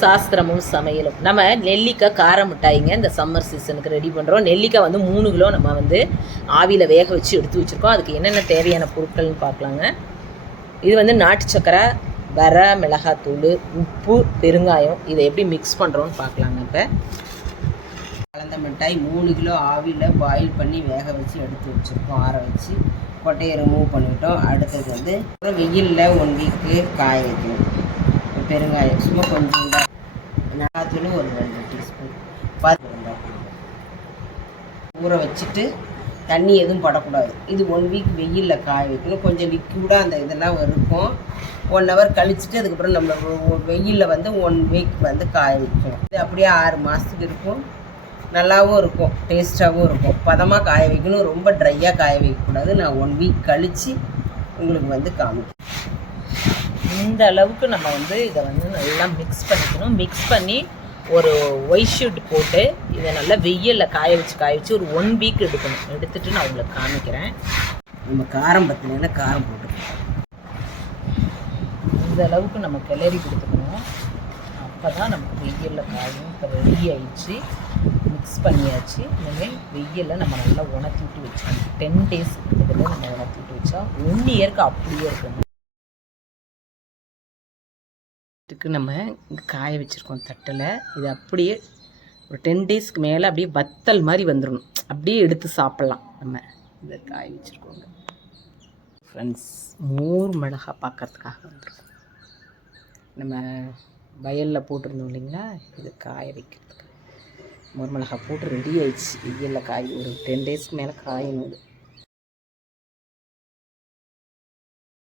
சாஸ்திரமும் சமையலும். நம்ம நெல்லிக்காய் கார மிட்டாய்ங்க இந்த சம்மர் சீசனுக்கு ரெடி பண்ணுறோம். நெல்லிக்காய் வந்து 3 கிலோ நம்ம வந்து ஆவியில் வேக வச்சு எடுத்து வச்சுருக்கோம். அதுக்கு என்னென்ன தேவையான பொருட்கள்னு பார்க்கலாங்க. இது வந்து நாட்டு சக்கரை, வர மிளகாத்தூள், உப்பு, பெருங்காயம். இதை எப்படி மிக்ஸ் பண்ணுறோன்னு பார்க்கலாங்க. இப்போ கலந்த மிட்டாய் 3 கிலோ ஆவியில் பாயில் பண்ணி வேக வச்சு எடுத்து வச்சுருக்கோம். ஆற வச்சு கொட்டையை ரிமூவ் பண்ணிவிட்டோம். அடுத்தது வந்து வெயிலில் 1 வீக்கு காய வைக்கணும். பெருங்காயம் சும்மா கொஞ்சம் மிளகாத்தூள் ஒரு 2 டீஸ்பூன் ஊற வச்சுட்டு தண்ணி எதுவும் படக்கூடாது. இது 1 வீக் வெயிலில் காய வைக்கணும். கொஞ்சம் லிக்யூடாக அந்த இதெல்லாம் இருக்கும். 1 ஹவர் கழிச்சுட்டு அதுக்கப்புறம் நம்ம வெயிலில் வந்து 1 வீக் வந்து காய வைக்கணும். இது அப்படியே 6 மாதத்துக்கு இருக்கும். நல்லாவும் இருக்கும், டேஸ்ட்டாகவும் இருக்கும். பதமாக காய வைக்கணும், ரொம்ப ட்ரையாக காய வைக்கக்கூடாது. நான் 1 வீக் கழித்து உங்களுக்கு வந்து காமிக்கிறேன். இந்த அளவுக்கு நம்ம வந்து இதை வந்து நல்லா மிக்ஸ் பண்ணிக்கணும். மிக்ஸ் பண்ணி ஒரு ஒயிட் ஷீட் போட்டு இதை நல்லா வெயிலில் காய வச்சு ஒரு 1 வீக் எடுக்கணும். எடுத்துகிட்டு நான் உங்களுக்கு காமிக்கிறேன். நம்ம காரம் பற்றினா காரம் போட்டுக்கணும். இந்த அளவுக்கு நம்ம கிளறி கொடுத்துக்கணும். அப்போ தான் நமக்கு வெயிலில் காயும். இப்போ ரெடி ஆயிடுச்சு, மிக்ஸ் பண்ணியாச்சு. இனிமேல் வெயிலில் நம்ம நல்லா உணர்த்தி விட்டு வச்சுக்கணும். 10 டேஸ் கிட்டத்தட்ட நம்ம உணர்த்தி விட்டு வச்சா 1 இயருக்கு அப்படியே இருக்கணும். நம்ம இங்கே காய வச்சுருக்கோம் தட்டில். இது அப்படியே ஒரு 10 டேஸ்க்கு மேலே அப்படியே வத்தல் மாதிரி வந்துடணும். அப்படியே எடுத்து சாப்பிட்லாம். நம்ம இதை காய வச்சுருக்கோங்க ஃப்ரெண்ட்ஸ். மோர் மிளகா பார்க்கறதுக்காக வந்துருக்கோம். நம்ம வயலில் போட்டிருந்தோம் இல்லைங்களா, இது காய வைக்கிறதுக்கு. மோர் மிளகா போட்டு ரெடி ஆயிடுச்சு. வெயிலில் காய் ஒரு 10 டேஸ்க்கு மேலே காயணும். இது